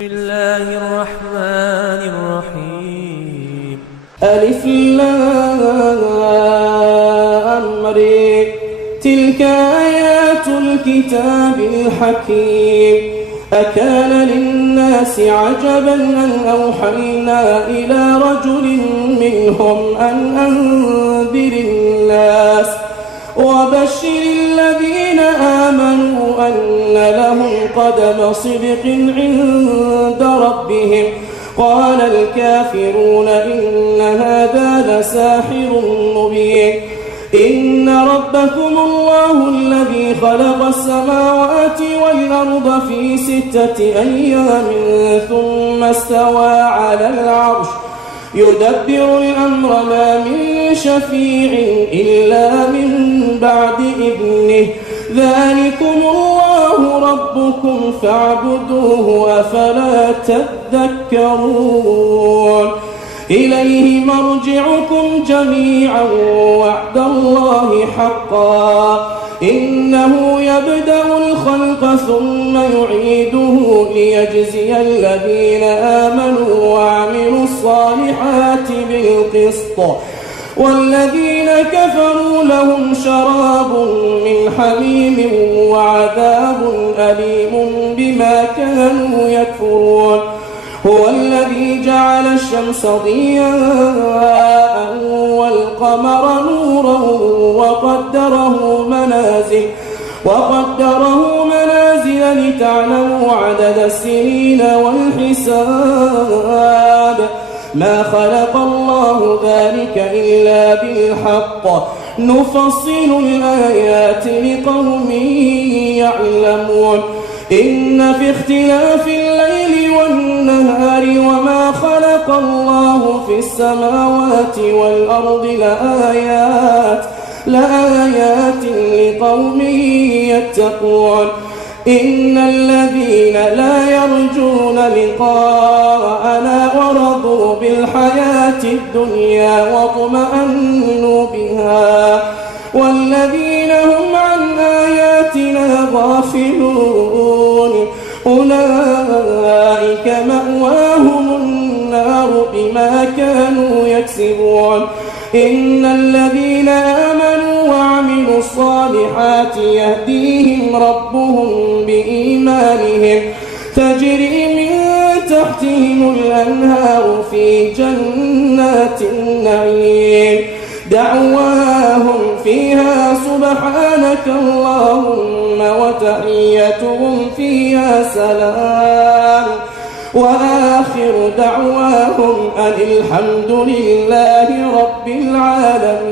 بسم الله الرحمن الرحيم. ألف لام ر تلك آيات الكتاب الحكيم. أكان للناس عجبا أن أوحينا إلى رجل منهم أن أنذر الناس وبشر الذين آمنوا أن لهم قدم صدق عند ربهم. قال الكافرون إن هذا لساحر مبين. إن ربكم الله الذي خلق السماوات والأرض في 6 أيام ثم استوى على العرش يدبر الأمر ما من شفيع إلا من بعد إذنه. ذلكم الله ربكم فاعبدوه أفلا تذكرون. إليه مرجعكم جميعا وعد الله حقا. إنه يبدأ الخلق ثم يعيده ليجزي الذين آمنوا وعملوا الصالحات بالقسط والذين كفروا لهم شراب من حميم وعذاب أليم بما كانوا يكفرون. هو الذي جعل الشمس ضياء والقمر نورا وقدره منازل لتعلموا عدد السنين والحساب. ما خلق الله ذلك إلا بالحق نفصل الآيات لقوم يعلمون. إن في اختلاف الليل والنهار وما خلق الله في السماوات والأرض لآيات لقوم يتقون. إن الذين لا يرجون لقاءنا ورضوا بالحياة الدنيا واطمأنوا بها والذين هم عن آياتنا غافلون أولئك مأواهم النار بما كانوا يكسبون. إن الذين آمنوا وعملوا الصالحات يهديهم ربهم بإيمانهم تجري من تحتهم الأنهار في جنات النعيم. دعواهم فيها سبحانك اللهم وتحيتهم فيها سلام وآخر دعواهم أن الحمد لله رب العالمين.